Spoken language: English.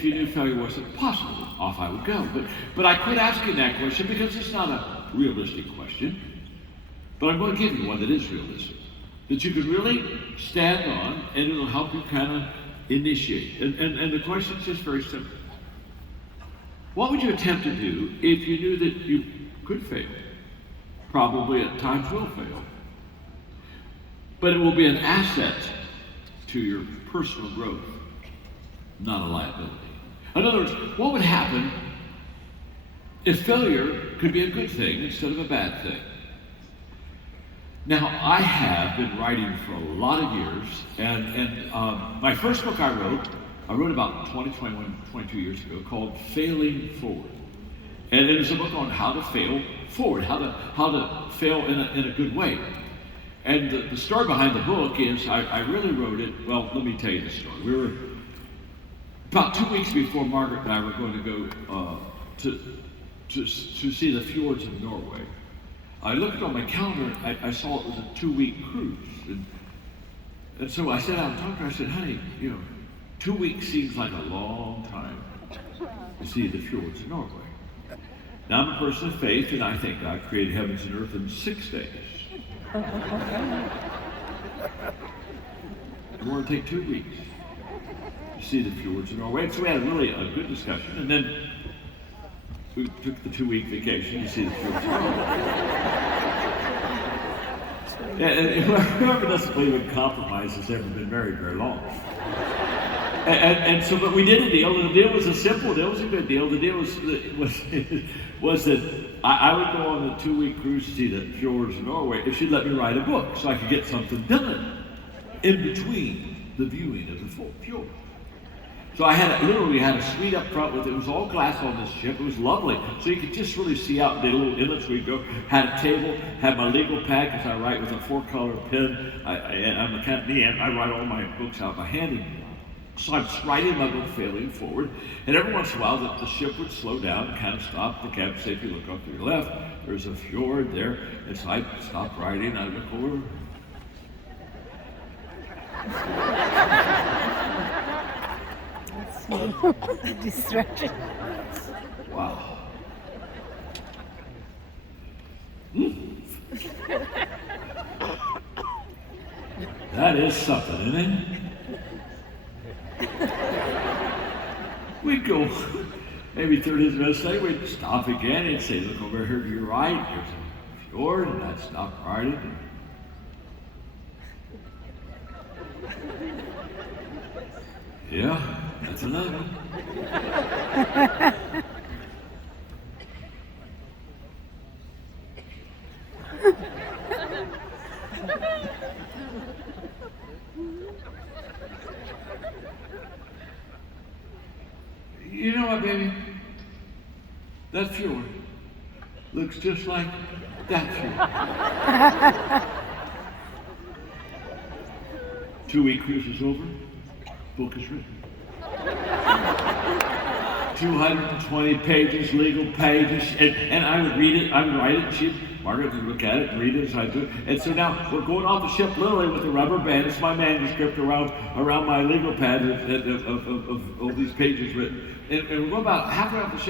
if you knew failure wasn't possible, off I would go. But I quit asking that question because it's not a realistic question. But I'm going to give you one that is realistic, that you can really stand on, and it'll help you kind of initiate. And the question is just very simple. What would you attempt to do if you knew that you could fail? Probably at times will fail. But it will be an asset to your personal growth, not a liability. In other words, what would happen if failure could be a good thing instead of a bad thing? Now, I have been writing for a lot of years, and my first book I wrote about 22 years ago, called Failing Forward. And it is a book on how to fail forward, how to fail in a good way. And the story behind the book is, I really wrote it, well, let me tell you the story. We were about 2 weeks before Margaret and I were going to go to see the fjords of Norway. I looked on my calendar, I saw it was a 2-week cruise. And so I sat down and talked to her. I said, honey, 2 weeks seems like a long time to see the fjords of Norway. Now, I'm a person of faith, and I think God created heavens and earth in 6 days. We're going to take 2 weeks to see the fjords of Norway. So we had really a good discussion, and then we took the 2-week vacation to see the fjords of Norway. And whoever doesn't believe in compromise has never been married very long. And so, but we did a deal, and the deal was a simple deal. It was a good deal. The deal was that I would go on a 2-week cruise to see the fjords of Norway if she'd let me write a book, so I could get something done in between the viewing of the fjord. So I literally had a suite up front with it. It was all glass on this ship. It was lovely. So you could just really see out the little inlets we'd go. Had a table, had my legal pad, because I write with a 4-color pen. I'm a kind of neat. I write all my books out by hand. So I'm writing my book, Failing Forward. And every once in a while, the ship would slow down and kind of stop. The captain would say, if you look off to your left, there's a fjord there. And so I'd stop writing. I'd look over. Distraction. Wow. That is something, isn't it? We'd go maybe 30 minutes later, we'd stop again and say, look over here to your right, there's a fjord, and I'd stop writing. Yeah, that's another one. You know what, baby? That fjord looks just like that fjord. 2-week cruise is over. Book is written. 220 pages, legal pages, and I would read it, I would write it, Margaret would look at it and read it as I do. And so now we're going off the ship literally with a rubber band. It's my manuscript around my legal pad of all these pages written. And we're about halfway off the ship.